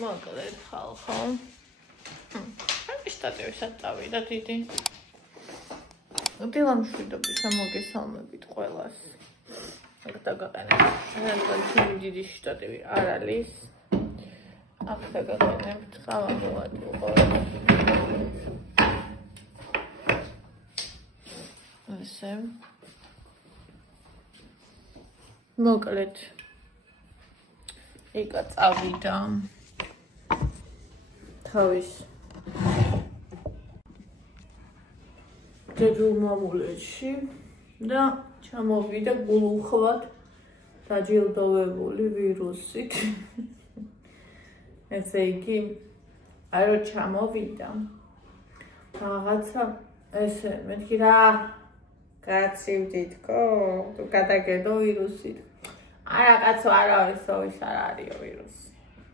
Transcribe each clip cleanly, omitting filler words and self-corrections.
მოკლედ ხალხო. შტატები საწავიდა დიდი. დილამშვიდობის მოგესალმებით ყველას. აქ დაგაყენებთ. რადგან ჩემი დიდი შტატები არ არის. აქ დაგაყენებთ ყავამოვატყო. ესე. მოკლედ იკა წავიდა თავის დედულ მამულეთში და ჩამოვიდა გულუხვად დაჯილდოვებული ვირუსით. ესე იგი არ ჩამოვიდა რაღაცა ესე მეთქი რა გაცივდით ხო თუ გადაგედო ვირუსით არა კაცო არა ის არ არისო ვირუსი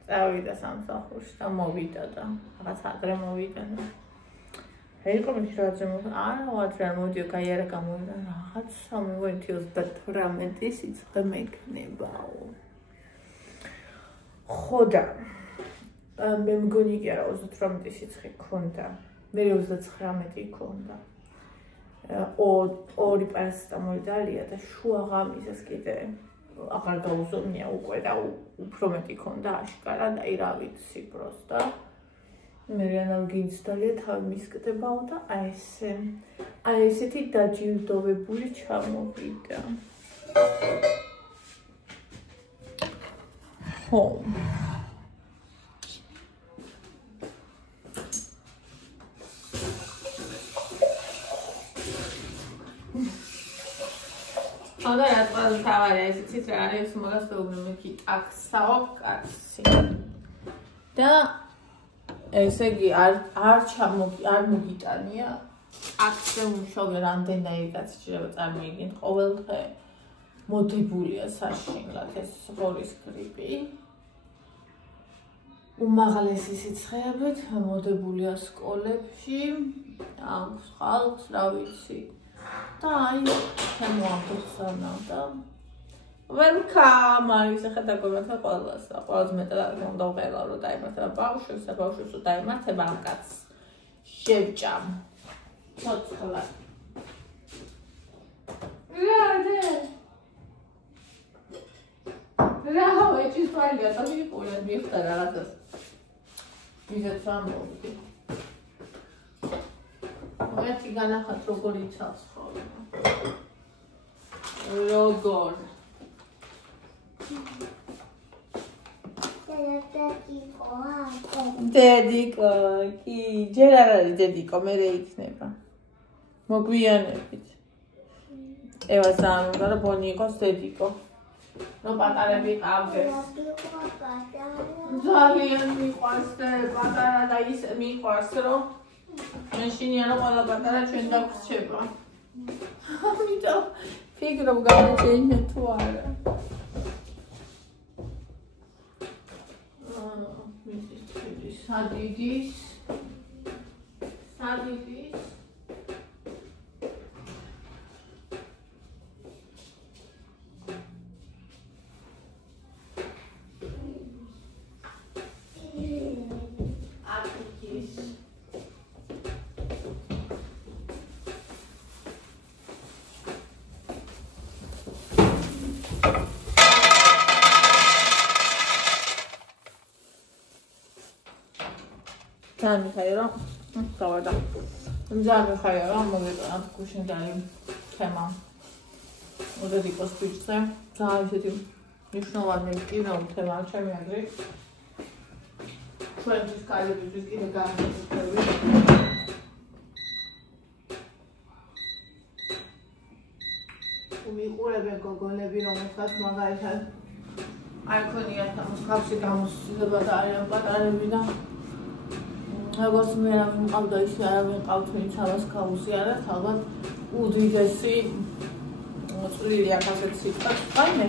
წავიდა სამსახურში და მოვიდა და რაღაც ადრე მოვიდა და იყო მის რაღაცა არა არ მოვიდა კაი არა გამოვიდა რაღაც 38 სიცხე მექნებაო ხო და მე მგონი კი არა 38 სიცხე ქონდა მე 39 ქონდა ორი პარასტამოლი დალია და შუა ღამისას კიდე აღარ გაუზომია უკვე და უფრო მეტი ქონდა აშკარა და აი რა ვიცი პროსტა მე რანალგინც დალია თავი მისკდებაო და აი ესეთი დაჯილდოვებული ჩამოვიდა ხო და რა თქმა უნდა თავარია ისიც რა არის მაგას ვეუბნები კი ტაქსაო კაცი და ესე იგი არ მოგიტანია ტაქსზე მუშაობენ რამდენიმე კაცი შეიძლება წარმოიდგინეთ ყოველდღე მოდებულია საშინლად ეს ღორის გრიპი უმაღლესი სიცხეებით მოდებულია სკოლებში აქვს ხალხს რა ვიცი და აი შემოამბობსანა და welcome არის ახლა დაგომართა ყველას და ყველაზე მეტად უნდა ვღელა რომ დაიმართა ბავშვებს და ბავშვებს რომ დაიმართა ამ კაცს შევჭამ ცოცხლად რა ეჭის თვალია და მიყურეთ მიხდა რაღაცას მიზეთ სამოვდი ერთი განახათ როგორ იცავს ხოლმე როგორ დედიკო კი ჯერ არ არის დედიკო მე იქნება მოგვიანებით ევას ძალიან უნდა რომ ბონი იყოს დედიკო რომ პატარები ყავდეს ძალიან მიყვარს და პატარა და ის მიყვარს რომ მაშინია რომ ყველა პატარა ჩვენ დაგვრჩება. ამიტომ ფიქრობ გავაჩენე თუ არა. მისის სადიდის ძალიან მიხარია რომ გავადა. ძალიან მიხარია რომ მოგეწონათ გუშინდელი თემა. მოდადიკოს ფიჭზე. ძალიან ისეთი მნიშვნელოვანი კინო თემაა ჩემი აზრით. ჩვენთვის კალებისთვის კიდე განსაკუთრებით. უმიყურებენ გოგონები რომელსაც მაგალითად არ ქონიათ მსგავსი გამოცდილება და არიან პატარები და როგორც მე არავინ მყავდა ისე არავინ მყავთ ვინც ამას გაუზიარეთ ალბათ უდიდესი წვლილი აქვს ასეთ სიტყვას აი მე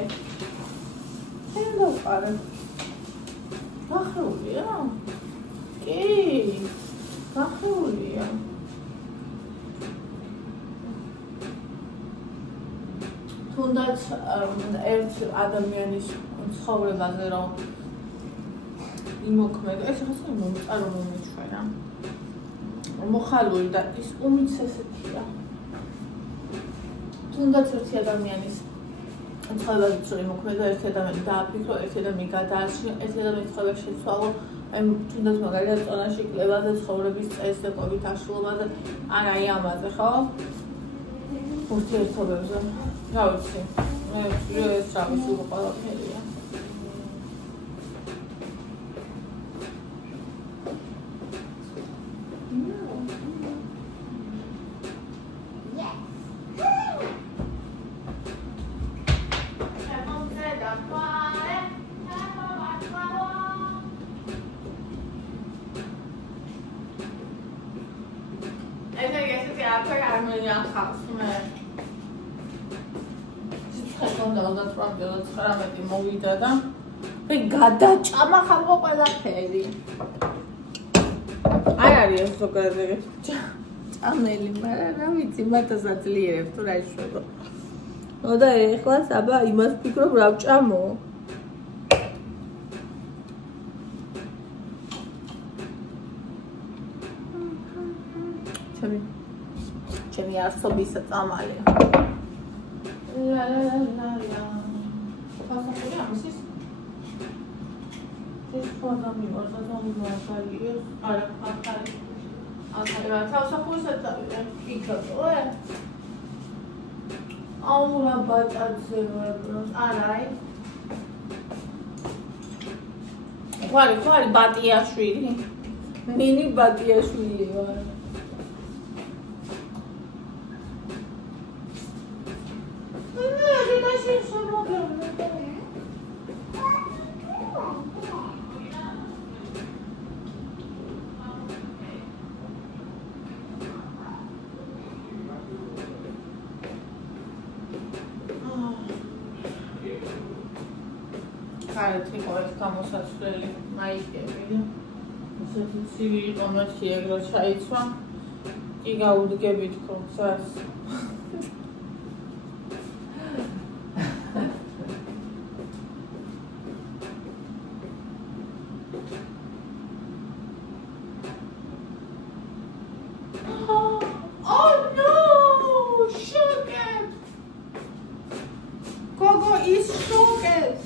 შენ დავყარე ახლა კი ახლა თუნდაც ერთ ადამიანის ცხოვრებაზე რომ იმოქმედო. ეს ახლა მომწარო მომიჩვენა. მოხალული და ის უმიცესეთია. თუნდაც ერთი ადამიანის ცხოვრებაში რომ იმოქმედო, ერთი ადამიანი დააფიქრო, ერთი ადამიანი გადაარჩინა, ერთი ადამიანის ცხოვრება შეცვალო. აი თუნდაც მაგალითად წონაში კლებაზე ცხოვრების წესზე, ყოფით აშლობაზე, აი ამაზე, ხო? ურთიერთობებზე. რა ვიცი. მე ეს სამის უყურებელია. მოვიდა და მე გადაჭამა ხალხო ყველაფერი. არ არის ეს ზოგადად ჭამელი, მაგრამ რა ვიცი, მათასაც ძლიერებს თუ რა იშვებო. და ეხლა საბა იმას ფიქრობ რა ვჭამო? ჩემი არსობის წამალი. ლა ლა ლა ლა. ფასახური ამისის? ეს ფონდა მიმართა მომიგვარია, არა ხარ. ახლა თავსახურსაც იქაო. აულა ბატაძე ვარ, არაი. ხარი ბატიაშვილი. მინი ბატიაშვილი ვარ. Karate qof გამოსასვლელი მაიკები. ისეთი ცივი იყო მათი ეგრე ჩაიცვა. კი გაუდგებით ხოცას. Oh no! Shocked! Gogo is shocked!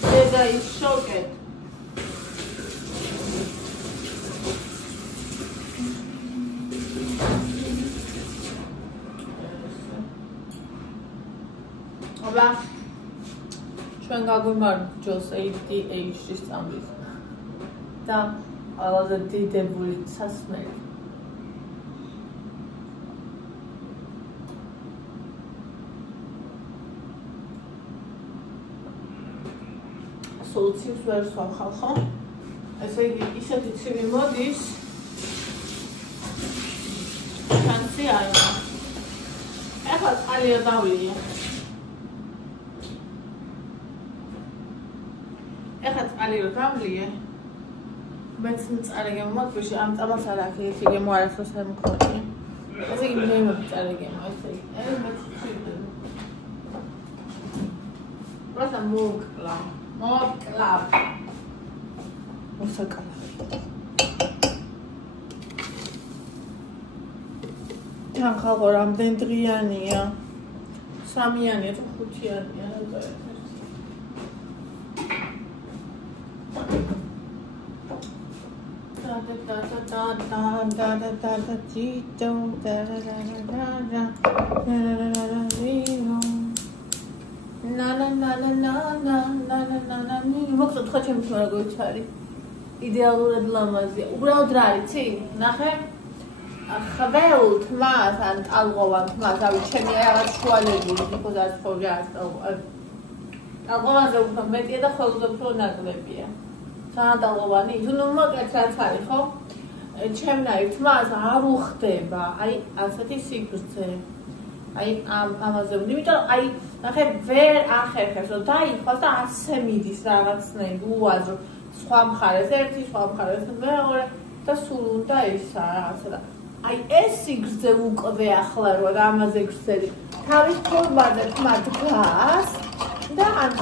Deda is shocked. აბა ჩვენ გაგვიმართ ჯოს ADHD სწავლის და ყველაზე დიდებული სასმელი სოლუციას ვერ სვახავ, ხო? ესე იგი, ისეთი ცივი მოდის. შანსი არა. ეხლა წყალი დავლიე. ეხლა წყალი დავლიე. მეც მწარე გემოგვიში, ამ წამას არ აქვს ერთი გემო არასდროს არ მქონია. ესე იგი, მე მწარე გემო, ესე იგი. ეს მეც ცივი. პროსტა მოკლა. მოკლავ. მოსაკალა. თან ხალხო რამდენ დღიანია? 3-იანია თუ 5-იანია, რა მოკლედ ხო ჩემს მაგოიც არის იდეალურად ლამაზია. უბრალოდ რა არიცი? ნახე ხველთ მას ან ტალღოვან მას, ავი ჩემი რაღაც შუალებული იყო და ცხოვრი არ ტალღოვანზე უფრო მეტია და ხველზე უფრო ნაკლებია. სანდალოვანი, ნუ მოკლედ რაც არის, ხო? ჩემნაირ თმას არ უხდება, აი ასეთი სიგრძე. აი ამაზე ვდი, იმიტომ აი ნახე ვერ ახერხებს, რომ დაიხვალ და ასე მიდის რაღაცნაირ უაზრო. სხვა მხარეს ერთი, სხვა მხარეს მეორე და სულ უნდა ისა რაღაცა და აი ეს სიგრძე უკვე ახლა რო და ამაზე გრძელი. თავის ფორმა და თმა დგას და მან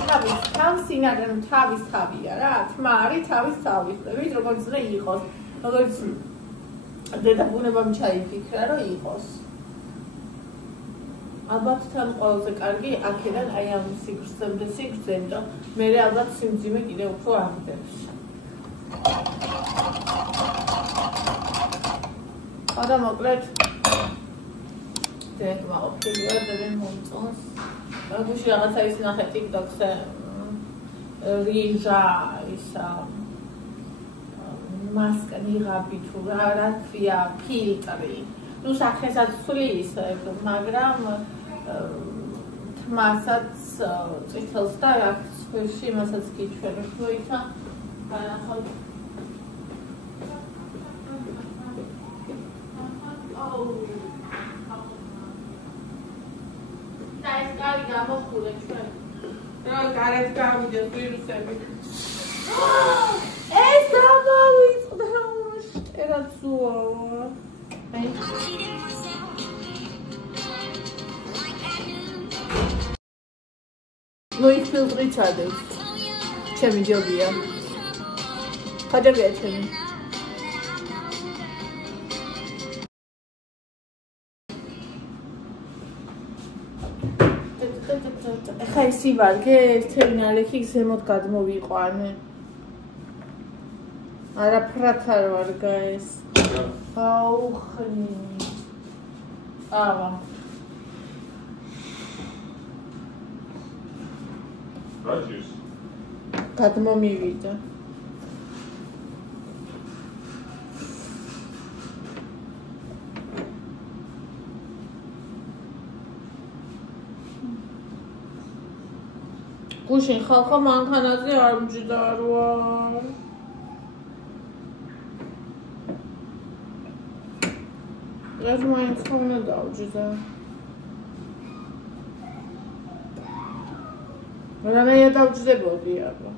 თავის სინაგან თავის თავია რა, თმა არის თავის თავის. ვით როგორც უნდა იყოს, როგორც დედაბუნებამ ჩაიფიქრა რომ იყოს. ალბათ თან ყველაზე კარგი აქედან აი ამ სიგრძემ და მე ალბათ სიმძიმე კიდევ უფრო აღდებს. არა მოკლედ დენ მაყოფილია დენ მომწონს. გუშინ რაღაცა ის ნახე TikTok-ზე რიჟა ისა მასკა ნიღაბი თუ რა ქვია ფილტრი. ნუ სახესაც ცulis, მაგრამ თმასაც წითელს და აქ სქოში მასაც გიჩვენებ თუ ისა განახალ და ეს კარი გამოხურე ჩვენ რა გარეთ გავიდეთ ვირუსები ეს გამოვიწყდა შტერაცუა ну их фильтри ჩადებს ჩემი ჯობია ხაჯებია ჩემი ეხა ისი ვარგე ერთი ნალექი ზემოთ გადმოვიყვანე არაფრად არ ვარგა ეს აუხნი აბა რაჯის გადმომივიდა გუშინ ხალხო მანქანაზე არ მჯდაროა ეს მაინც უნდა დავჯდა რამეა დავჯდებოდი აბა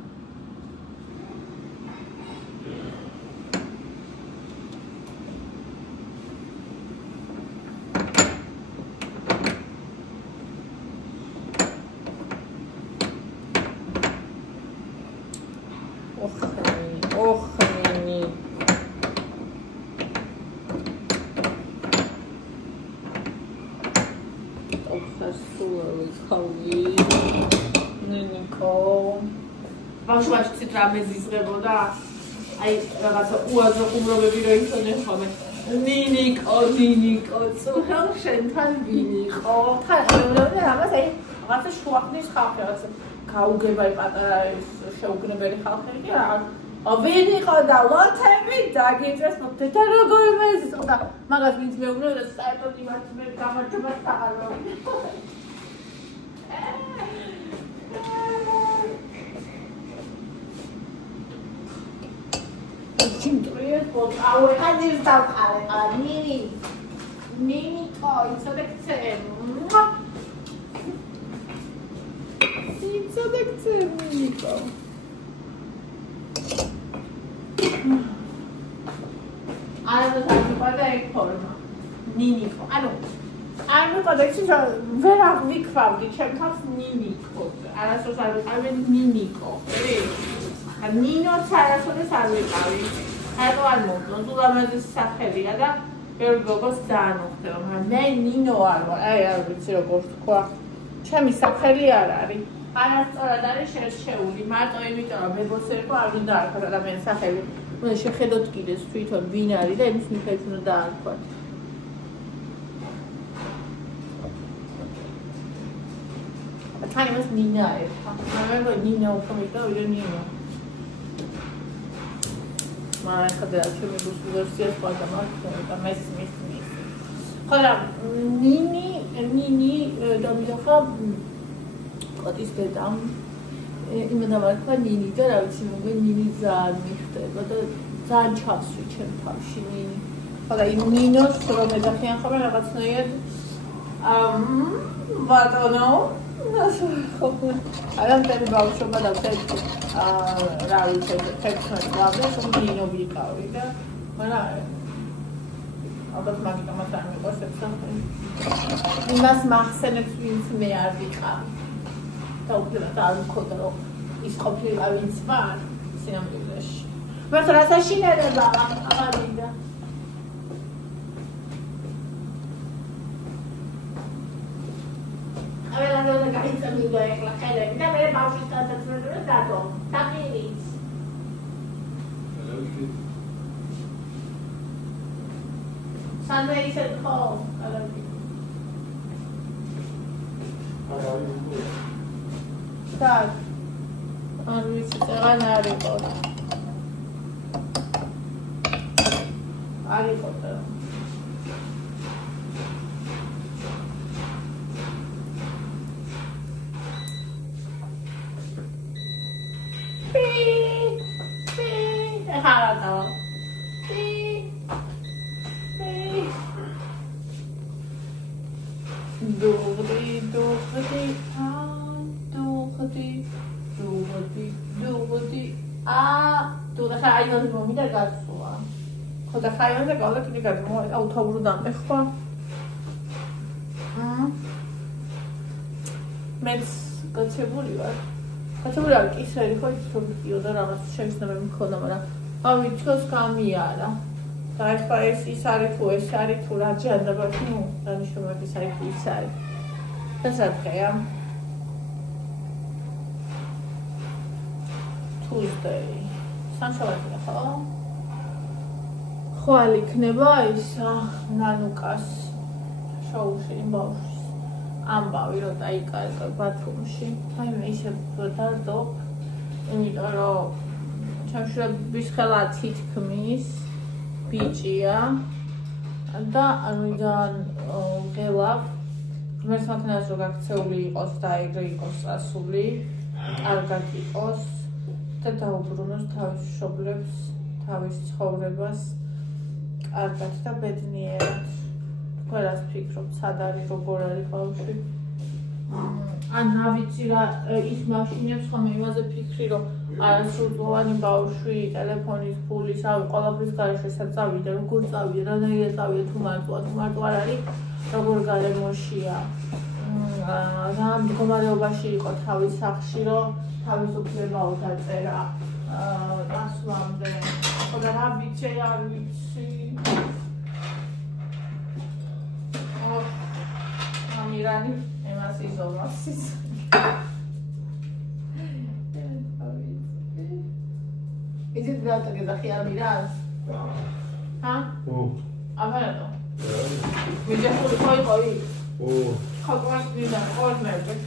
ოხნი ოხასულა ხავი ნინიკო ბავშვად ცით რა მეზიზღებოდა აი რაღაცა უაზო ხუმრობები რო იცოდნენ ხოლმე ნინიკო წუხელ შენთან ვინიყო თან ამას აი რაღაცა შუახნის ხალხი რაღაცა გაუგებარი პატარა შეუგნებელი ხალხი კი რა ვინიყო და ლოთები დაგიწეს მოთეთა როგორ მეზიზღო და მაგას ვინც მეუბნება და საერთოდ იმას მე გამარჯვებას აღარ Cinturile pot aue azi stau ale Nini coi să decem Să decem Ninico Ana să faci poate e forma Ninico Anu codexi să vera mic fabri ce fac Ninico Ana să fac Ninico Nino ცარასოდეს არ ვიყავი. აიყო არ მომწონს, ულამაზეს სახელია და ბევრ გოგოს დაანუხდება, მაგრამ მე ნინო არ ვარ. აი არ ვიცი როგორ თქვა. ჩემი სახელი არ არის. არასწორად არის შერჩეული, მარტო იმიტომ რომ მეგობრებო არ უნდა დაარქვათ ადამიანის სახელი. უნდა შეხედოთ კიდეს თვითონ ვინ არის და იმის მიხედვით უნდა დაარქვათ. თან იმას ნინა ერთხა. მაგრამ მე ნინა უფრო მეტად ვიდრე ნინო. Mai ხდება ჩემი ვერსიას ყავდა მაგრამ და მის ხოდა ნინი დამიდახა ყოდის დედამ იმენა ვარქვა ნინი და რა ვიცი მოგე ნინი ძალიან მიხდება და ძალიან ჩასვი ჩემ თავში ნინი ხოდა იმ ნინოს რომ ეძახიან ხოლმე რაღაცნაირად ბატონო არამტერი ბავშვობა და რა ვიცი 16 წლამდე ნინო ვიყავი და მაგრამ ალბათ მაგიტომაც არ მიყვარს ეს იმას მახსენებს ვინც მე არ ვიყავი დაუბრუნდა და არ მქონდა რომ ის ყოფილა ვინც ვარ სინამდვილეში. მაგრამ რაცა შინერება აღარ მინდა. Aveva una carica amiga e la cara, mi dava le pausi stata dato. Tapinis. Sunday said call. Tak. Ari sekarang hari kota. Hari kota. خدا خیال نگاه کنی که ما اتاق رو دم بخواه მეცგაცებული ვარ. გაცებული არ კი ისე ხო ისე და რაღაც შემისნები მქონდა, მაგრამ ავი თქოს გამიარა. და ახლა ეს ის არის თუ ეს არის თუ რა ჯანდება, ნუ დანიშნულება ის არის თუ ის არის. და საერთია Tuesday. სამშაბათია ხო? ხო არ იქნება ისა ნანუკას შოუში ბავშვს. ამბავი რომ დაიკარგა ბათუმში. აი მე ისე დავდობ. იმიტომ რომ ჩემშვილების ხელა თითქმის ბიჭია და ამიდან ღელავ მერცმათნას რო გაქცეული იყოს და ეგრე იყოს წასული, კარგად იყოს და დაუბრუნოს თავის მშობლებს, თავის ცხოვრებას კარგად და ბედნიერად. ყველას ფიქრობ, სად არის, როგორ არის ბავშვი. ან რა ვიცი რა ის მაშინებს ხომ იმაზე ფიქრი რომ არასრულწლოვანი ბავშვი ტელეფონის ფულის ავი ყველაფრის გარეშე საწავიდა როგორ წავიდა რანაირად წავიდა თუ მარტო არ არის როგორ გარემოშია რა მდგომარეობაში იყო თავის სახლში რომ თავისუფლებაო დაწერა დასვამდე ხოდა რა ვიცი არ ვიცი ამირანი Emas izolmazsız. Is it that que da aquí a mirar? Ha? A ver, no. Me ya fue. Kalkmak güzel, korkmayacak.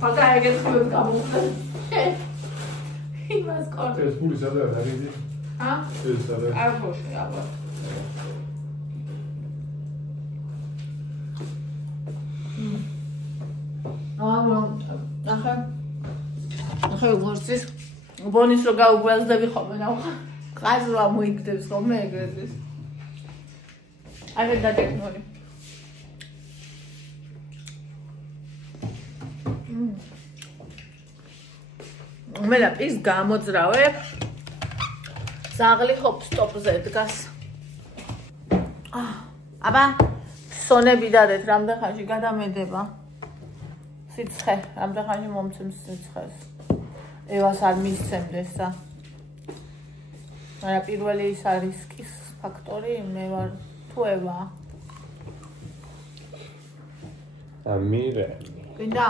Hatta herkes koyup kabukta. İmaz kork. Es polis ada, ne dedi? Ha? Es ada. Ar boş ya bak. ახლა ვორცის ბონის რო გაუგველსდები ხოლმე ნახა ყაზლა მოიგდებს ხოლმე ეგრეთვის აი დაგეკნორი მე და ის გამოძრავე ზაღლი ხოპ სტოპზე დგას აბა სონები დადეთ რამდენ ხანში გადამედება სიცხე, რამდენ ხანში მომცემს სიცხეს. ევას არ მისცემდეს და. მაგრამ პირველი ის არის რისკის ფაქტორი, მე ვარ თუ ევა. ამირე. გინდა?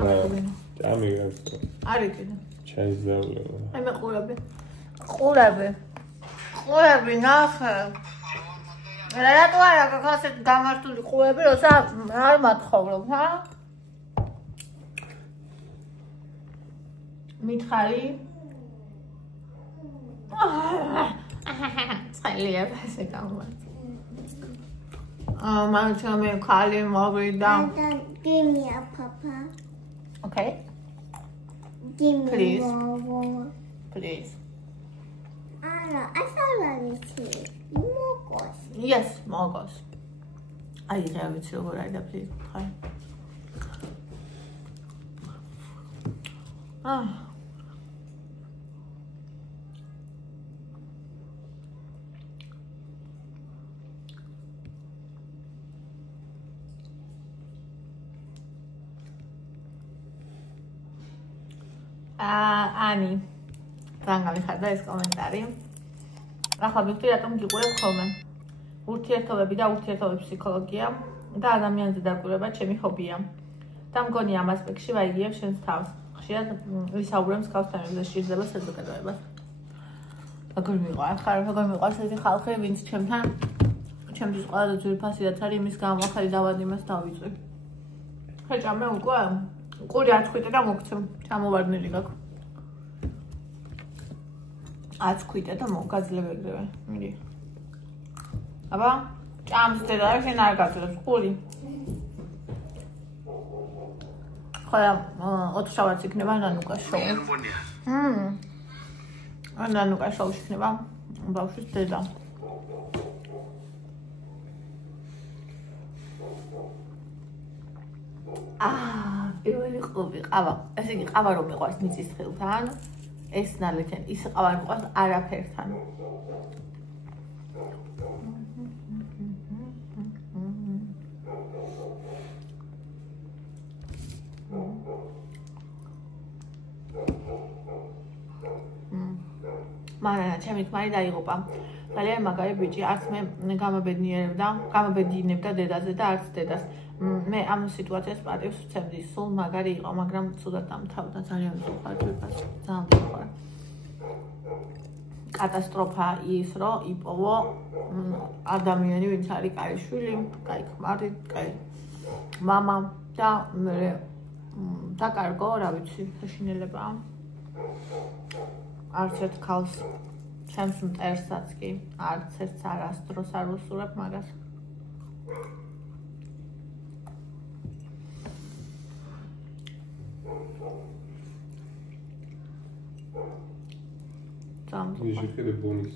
ამირე. არის კიდე. ჩაის დავლება. აი მე ყურები ნახე. რატო არა გასეთ გამართული ყურები, როცა არ მათხოვრობ, ჰა? მითხარი ცხელია ესე გამოვარდი მანჩა მე ხალი მოვიდა Give me a papa. Okay. Give me Please. more. Please. I thought I see. Mogos. Yes, mogos. I have it over right there, please. Hi. Ani. Ძალიან გამიხარდა ეს კომენტარი. ახლა ვიხდი რატომ გიყურებ ხოლმე. ურთიერთობები და ურთიერთობების ფსიქოლოგია და ადამიანზე დაკვირვება ჩემი ჰობია. და მგონი ამ ასპექტში ვაიგებ შენს თავს. ხშირად ვისაუბრებ მსგავს თემებზე სჭირდება საზოგადოებას. როგორ მიყვარს ესეთი ხალხი, ვინც ჩემთვის ყველაზე ძვირფასი რაც არის იმის გამო ახალი დავადიმას დავიწყე. ხეჭამე უკვე ყური არ ხვიტე და მოგცემ. ჩამოვარდნილი გაქვს. აც ხვიტე და მოგაძლევებდე. მიდი. აბა, ჭამს და შენ არ გაძლევს ყური. ხოა 4 შაბათს იქნება ნანუკას შოუ. ნანუკას შოუში იქნება ბავშვის დედა. პირველი ყლუბი ყავა. ესე იგი ყავა რომ მიყვარს მიწის თხილთან, ეს ნალექენ ის ყავა მიყვარს არაფერთან. მანანა ჩემი თმარი დაიღუპა. ძალიან მაგარი ბიჭი, არც მე გამაბედნიერებდა დედაზე და არც დედას. მე ამ სიტუაციას პატივს ვცემდი. სულ მაგარი იყო, მაგრამ ცუდად დამთავრდა. ძალიან მწუხარდი ვიყავს. ძალიან მწუხარ. კატასტროფა ის, რომ იპოვო ადამიანი, ვინც არის კაი შვილი, კაი ქმარი, კაი მამა და მე დაკარგო, რა ვიცი, საშინელება. არც ერთ ქალს ჩემს მტერსაც კი არც ერთს არასდროს არ ვუსურებ მაგას. Ижихеде бонус.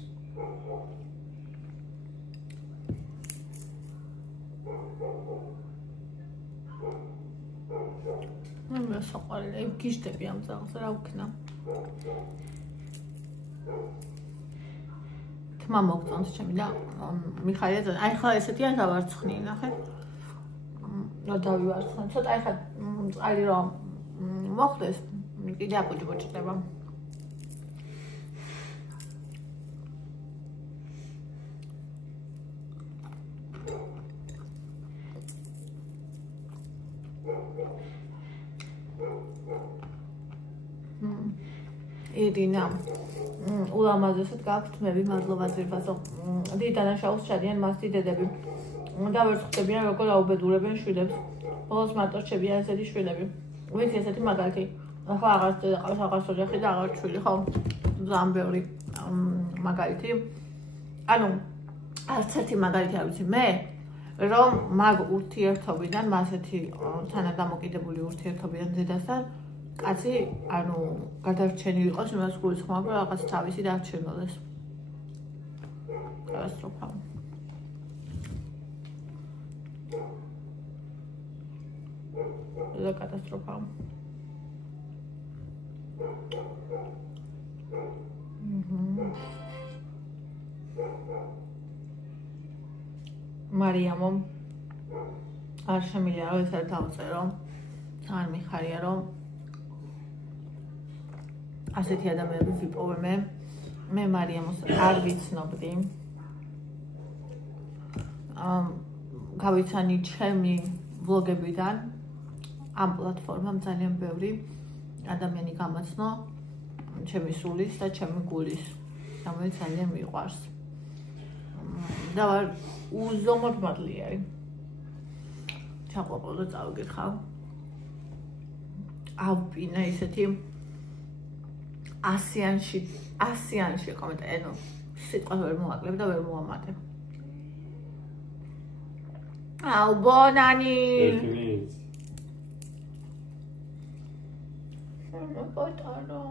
მე საყვარელი გიშდები ამ ძაღლს რა ვქნა. თმა მოგწონს ჩემი და მიხარია ძალიან. აი ხა ესეთია დავარცხნი, ნახე. დავივარცხნე. ცოტა აი ხა წყალი რომ მოხდეს, კიდე აპოჭბოჭდება. ირინა ულამაზესად გაგვთმევი მადლობა ძირფასო დიდი დანაშაულს ჩადიან მას დიდედები და ვერ ხვდებიან როგორ აუბედურებენ შვილებს ბოლოს მარტო რჩებიან ესეთი შვილები ვიცი ესეთი მაგალითი ახლა აღარ დედაყავს აღარ ოჯახი და აღარ შვილი ხო ძალიან ბევრი მაგალითი ანუ არც ერთი მაგალითი არ ვიცი მე რომ მაგ ურთიერთობიდან მასეთი თანადამოკიდებული ურთიერთობიდან დედასთან კაცი, ანუ გადარჩენილი იყოს, იმას გულისხმობ, რომ რაღაც თავისი დარჩენოდეს. კატასტროფა. ეს კატასტროფა. მარიამო არ შემიძლია რომ ეს არ დავწერო. არ მიხარია რომ ასეთი ადამიანები ვიპოვე მე მარიამოს არ ვიცნობდი. გავიცანი ჩემი ვლოგებიდან ამ პლატფორმამ ძალიან ბევრი ადამიანი გამაცნო ჩემი სულის და ჩემი გულის. ამიტომ ძალიან მიყვარს. და ვარ უზომოდ მადლიერი. ჩაყვაყო და წავგიხავ. ავპინა ისეთი 100-იანში კომენტარი, ანუ სიტყვა ვერ მოვაკლებ და ვერ მოვამატებ. აუ ბონანი. პოტანო.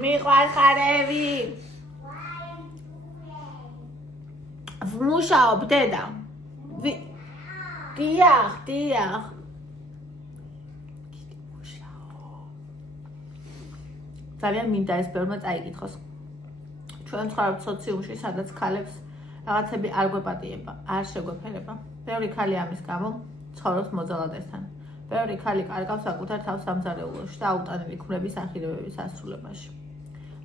მიყვარ ხარები. მუშაობ დედა. დიახ. ძალიან მინდა ეს ბევრმა წაიკითხოს. ჩვენ ვცხოვრობთ სოციუმში, სადაც ქალებს რაღაცები არ გვეპატიება, არ შეგვეფერება. ბევრი ქალი ამის გამო ცხოვრობს მოძალადესთან. ბევრი ხალი კარგავს საკუთარ თავს სამზარეულოში და აუტანელი ქმრების ახირებების ასრულებაში.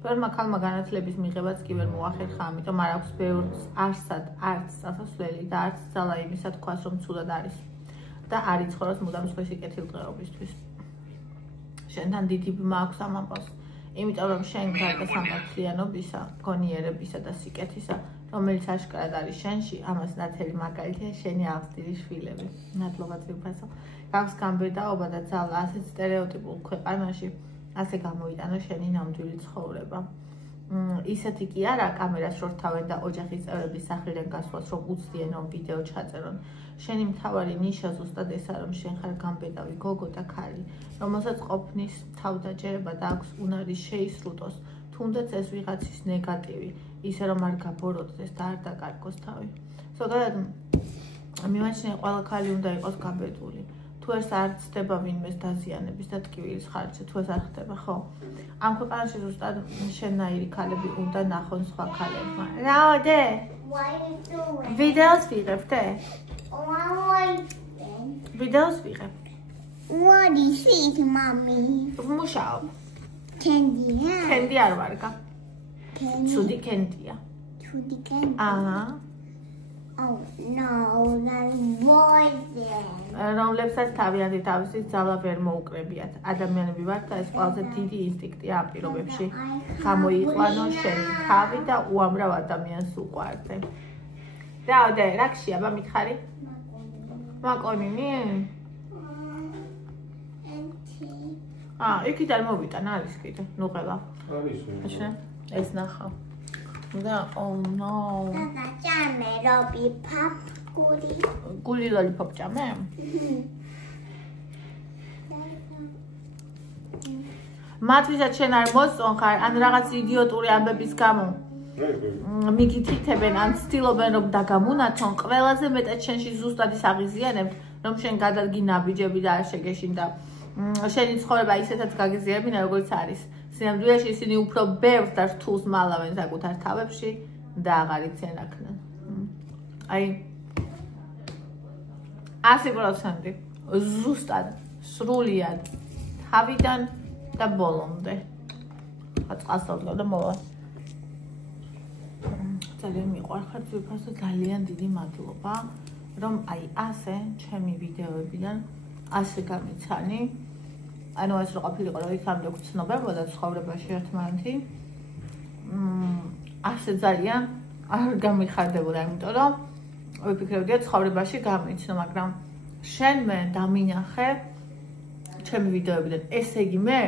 ბევრმა ქალმა განათლების მიღებაც კი ვერ მოახერხა, ამიტომ არ აქვს ბევრს არც სასასვლელი და არც ძალა იმისა თქვას, რომ ცუდად არის და არ იცხოვროს მუდამ სხვისი კეთილდღეობისთვის. შენთან დიდი ბმა აქვს ამ ამბავს, იმიტომ რომ შენ გარდა სამართლიანობისა, გონიერებისა და სიკეთისა, რომელიც აშკარად არის შენში, ამას ნათელი მაგალითია შენი აღზრდილი შვილები. მადლობა ძვირფასო. გაქვს გამბედაობა და ძალა ასეთ სტერეოტიპულ ქვეყანაში, ასე გამოიტანო შენი ნამდვილი ცხოვრება. ისეთი კი არა კამერას რორთავენ და ოჯახის წევრების სახლიდან გასვლას რომ უცდიან რომ ვიდეო ჩაწერონ. შენი მთავარი ნიშა ზუსტად ესაა რომ შენ ხარ გამბედავი გოგო და ქალი, რომელსაც ყოფნის თავდაჯერება და აქვს უნარი შეისრულოს, თუნდაც ეს ვიღაცის ნეგატივი, ისე რომ არ გაბოროტდეს და არ დაკარგოს თავი. ზოგადად მიმაჩნია ყველა ქალი უნდა იყოს გამბედული. თუ ეს არ ცდება ვინმეს დაზიანების და ტკივილის ხარჯზე, თუ ეს არ ხდება, ხო? ამ ქვეყანაში ზუსტად შენნაირი ქალები უნდა ნახონ სხვა ქალებმა. რაოდე? What are you doing? ვიდეოს ვიღებდე? ვიდეოს ვიღებ. What is it, mommy? მუშაობ. Candy, huh? კენდი არ ვარგა. Candy. ცუდი კენდია. Tutti candy. აჰა. Oh no, that's poison. რომლებსაც თავიანთი თავისი ძალა ვერ მოუკრებიათ. ადამიანები ვართ და ეს ყველაზე დიდი ინსტინქტია ამ პირობებში. გამოიყვანო შენი თავი და უამრავ ადამიანს უყვარდე. რაოდე, რა გშია, მითხარი? მაკონინი? იქიდან მოვიტან, არის კიდე, ნუ ყველა. არის. აჩვენე, ეს ნახა. და oh no. Tata, ჭამე, რობი პაპკური. გული ლოლიპოპ ჭამე? მათვისაც შენ არ მოსწონ ხარ, ან რაღაც იდიოტური ამბების გამო მიგითითებენ, ან ცდილობენ რომ დაგამუნათონ, ყველაზე მეტად შენში ზუსტად ის აღიზიანებთ, რომ შენ გადადგი ნაბიჯები და არ შეგეშინ და შენი ცხოვრება ისეთაც გაგიზიარებინა, როგორც არის. სინამდვილეში ისინი უფრო ბევრს და რთულს მალავენ საკუთარ თავებში და აღარ იციან აქნან. აი 100% ზუსტად, სრულიად, თავიდან და ბოლომდე. წყალს დავდგავ და მოვა. ძალიან მიყვარხარ ძვირფასო, ძალიან დიდი მადლობა, რომ აი ასე ჩემი ვიდეოებიდან ასე გამიცანი. ანუ ეს რო ყოფილიყო, რომ იქამდე გვცნობებოდა ცხოვრებაში ერთმანეთი. ასე ძალიან არ გამიხარდებოდა, იმიტომ რომ ვიფიქრებდი ცხოვრებაში გამიცნო, მაგრამ შენ მე დამინახე ჩემი ვიდეოებიდან. ესე იგი მე,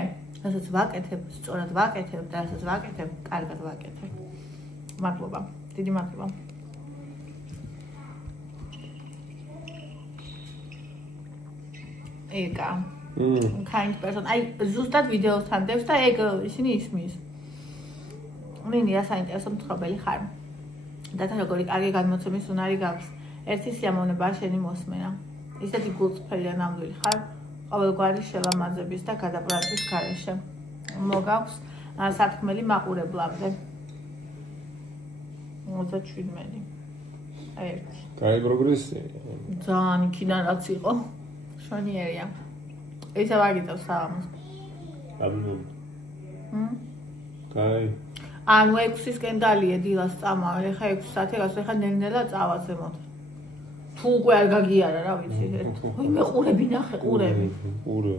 რასაც ვაკეთებ, სწორად ვაკეთებ და რასაც ვაკეთებ, კარგად ვაკეთებ. მადლობა, დიდი მადლობა. ეკა kind person. აი ზუსტად ვიდეოს თანდებს და ეგ ისინი ისმის. მინი ასაინტერესო მცხოვრებელი ხარ. და თან როგორი კარგი განმოცემის უნარი გაქვს. ერთი სიამოვნებაა შენი მოსმენა. ისეთი გულწრფელი და ნამდვილი ხარ. ყოველგვარი შელამაზების და გადაბრალების გარეშე. მოგაქვს სათქმელი მაყურებლამდე. 37. ერთი. კაი პროგრესი. ძალიან იქიდან რაც იყო. შვენიერია. ისე ვაგიტევ სალამს. აბნო. კაი. ანუ 6-ისკენ დალიე დილას წამავე, ეხა 6 საათი გასულ, ეხა ნელ-ნელა წავა ზემოთ. თუ უკვე არ გაგიარა, რა ვიცი, მე ყურები ნახე, ყურები. ყურე.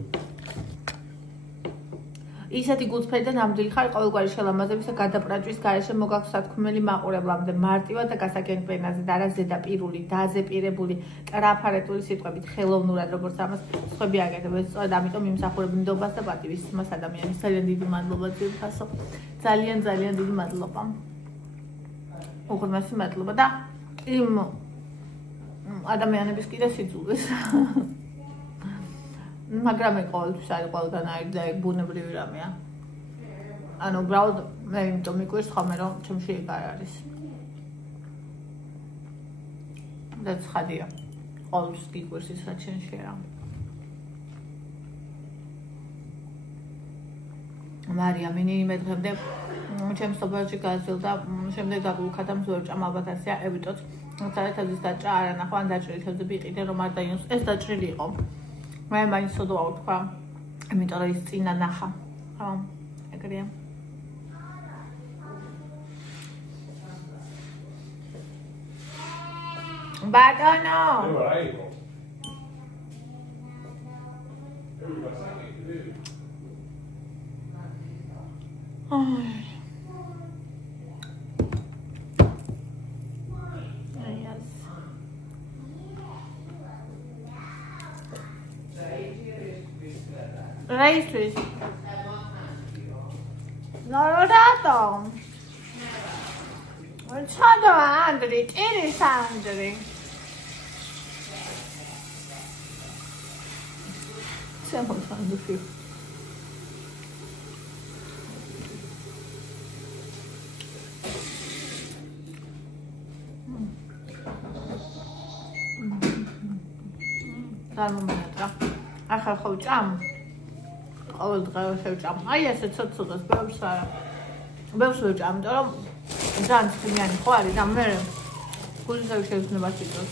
ისეთი გულწრფელი და ნამდვილი ხარ, ყოველგვარი შელამაზების და გადაბრაჭვის გარეშე მოგაქვს სათქმელი მაყურებლამდე, მარტივად და გასაგებიანაზე და არა ზედაპირული, დაზეპირებული, კრაფარეტული სიტყვებით, ხელოვნურად, როგორც ამას სხვები აკეთებენ. სწორედ ამიტომ იმსახურებ ნდობას და პატივისცემას ადამიანის. ძალიან დიდი მადლობა ძვირფასო. ძალიან დიდი მადლობა. უღრმესი მადლობა და იმ ადამიანების კიდე სიძულვეს. მაგრამ მე ყოველთვის არის ყველგანაირი და ეგ ბუნებრივი რამეა. ანუ უბრალოდ მე იმიტომ მიკვირს ხოლმე რომ ჩემში ეგ არ არის. და ცხადია. ყოველთვის გიკვირს ის რაც შენშია. მარია მინი მე დღემდე ჩემს სოფელში გაზრდა შემდეგ დაგულქა და მზვერ ჭამალბათ ასია ევიტოთ. საერთოდ ის დაჭა არა ნახო ან დაჭრილი თევზები იყიდე რომ არ დაინოს ეს დაჭრილი იყო. მე მაინც სოდოა ვთქვა. იმიტომ რომ ის წინა ნახა. ხო, ეგრეა. ბატონო. Raíces. No lo dato. Non so dove Andri, ieri Sandri. Stiamo facendo qui. Dal momento. ახლა ხო ჭამ ყოველ დღე შევჭამ აი ესე ცოტ-ცოტას ბევრს არა ბევრს ვეჭამ იმიტომ რომ ძალიან წვიმიანი ხო არის და მე გულზე შევძნება სიტყვას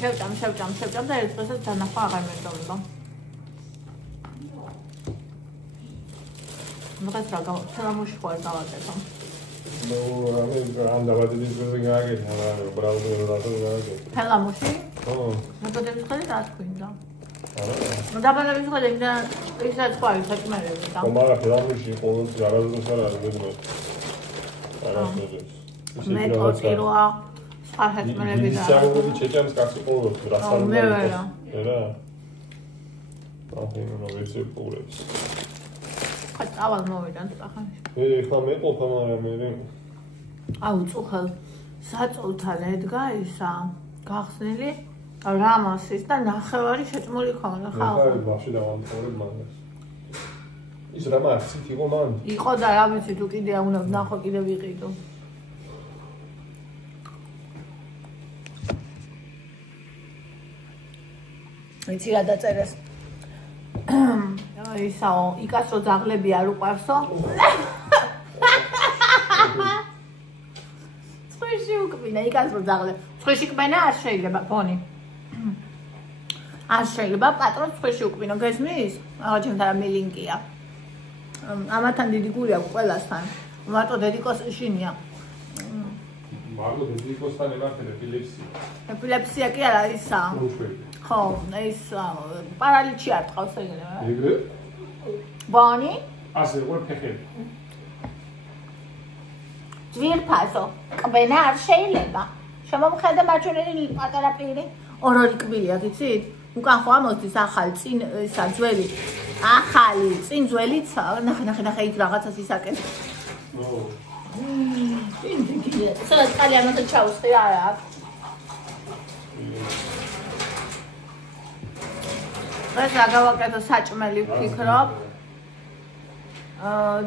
შევჭამ და ერთ დღესაც დანახვა აღარ მერდობა მაგას რა თამაში ხო არ დავაკეთო ნუ ამ დავადების დღეზე გააკეთა რა ბრაუზერზე დააკეთე თამაში ხო მოგდების ხოლმე რა თქვინდა არა დაბალების ხოლმე და ისაც ხო არის საჭმელები და მაგრამ თამაში ყოველთვის არასდროს არ არის მეგონა არასდროს მე თორტიროა საჭმელები და საერთოდ ჩეჭამს კაცი ყოველთვის რა მე ვერა რა აჰა ნუ ვიცი პურებს ხაჭავალ მოვიდან სახანში ეხლა მე ყოფა მაგრამ მე აუ წუხელ საწოლთან ედგა ისა გახსნილი რამასის და ნახევარი შეჭმული ქონდა ხალხო ხა ბავშვი დავამთავრებ მაგას ის რამასით იყო მან იყო და რა ვიცი თუ კიდე უნდა ნახო კიდე ვიყიდო ვიცი რა დაწერეს ისაო იკასრო ძაღლები არ უყვარსო წვეში უკბინა იკასრო ძაღლები წვეში კბენა არ შეიძლება ბონი არ შეიძლება პატრონს წვეში უკბინო გესმის აღა ჩემთან მილინკია ამათან დიდი გული აქვს ყველასთან მარტო დედიკოს შინია მარტო დედიკოსთან ემართება ეპილეფსია კი არა ისა ხო ეს პარალიჩი არ ტყავს ეგრე ბონი ასე როგორ ფეხები ძვირფასო კბენა არ შეიძლება შემომხედე მარჯვენელი პატარა პირი ორ-ორი კბილია გიცით უკან ხო ამოსდის ახალი წინ ისა ძველი ახალი წინ ძველიც ნახე იქ რაღაცას ისაკენ სადაც ხალი ამასაც ჩაუსხი რა აქვს ეს რა გავაკეთო საჭმელი ვფიქრობ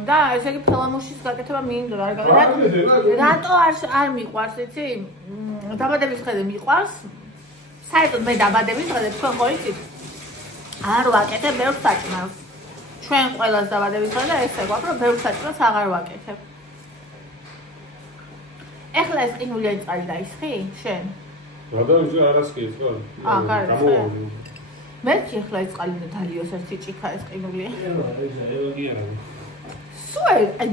და ესე იგი ფელამუშის გაკეთება მინდოდა რატო არ მიყვარს იცი დაბადების დღეზე მიყვარს საერთოდ მე დაბადების დღეზე თქვენ ხო იცით არ ვაკეთებ ბევრ საჭმელს ჩვენ ყველას დაბადების დღეზე ესე გვაქვს რომ ბევრ საჭმელს აღარ ვაკეთებ ეხლა ეს ყინულიანი წყალი დაისხი შენ გადავიძე არასკი ხო კარგი მე ეხლა ეს წყალი და დალიოს ერთი ჭიქა ეს ყინულია სუე აი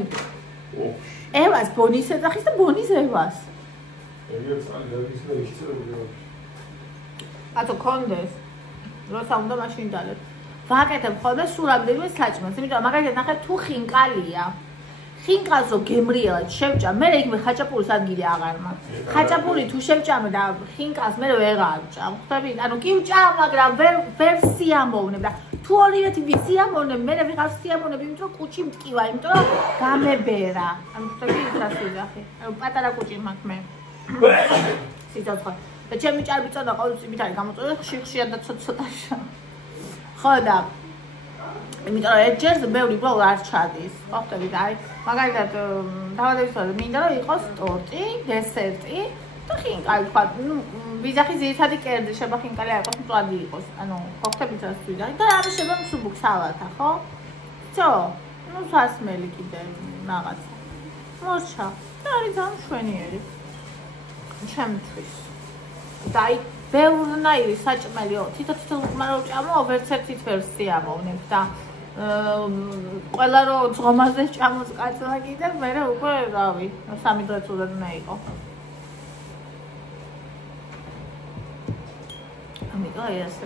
ევას ბონის ეძახის და ბონის ევას ეგრე წყალი დაგისნა ისწრებია ათო კონდეს როცა უნდა მაშინ დალებ ვაკეთებ ხოლმე სულ ამდენივე საჭმელს იმიტომ რომ მაგალითად ნახე თუ ხინკალია ხინკალსო გემრიელად შევჭამ მე იქ მე ხაჭაპურის ადგილი აღარ მაქვს ხაჭაპური თუ შევჭამე და ხინკალს მე ვეღარ ვჭამ ხვდები ანუ კი ვჭამ მაგრამ ვერ სიამოვნებ და თუ ორივეთი ვისიამოვნებ მე ვიღარ სიამოვნებ იმიტომ რომ კუჭი მტკივა იმიტომ რომ გამებერა ანუ ხვდები ისაც ვიძახი ანუ პატარა კუჭი მაქვს მე სიცოცხლე და ჩემი ჭარბი წონა ყოველთვის იმით არის გამოწვეული ხშირად და ცოტა-ცოტა ხო და იმიტომ რომ ერთჯერზე ბევრი უბრალოდ არ ჩადის ხო ხვდებით აი მაგალითად დაბადების დღეზე მინდა რომ იყოს ტორტი დესერტი და ხინკალი თქვა ნუ ვიძახი ძირითადი კერძი შეიძლება ხინკალი არ იყოს მწვადი იყოს ანუ ხო ხვდებით რას ვიძახი და რა შეიძლება მსუბუქ სალათა ხო ცო ნუ სასმელი კიდე რაღაცა მოჩა და არის ძალიან მშვენიერი ჩემთვის და აი ბევრნაირი საჭმელი თითო უყმა რო ჭამო ვერც ერთით ვერ სიამოვნებ და ყველა რო ძღომაზე ჭამოს კაცმა კიდევ მე უკვე რავი 3 დღეც უნდა იყო ამიტომ აი ასე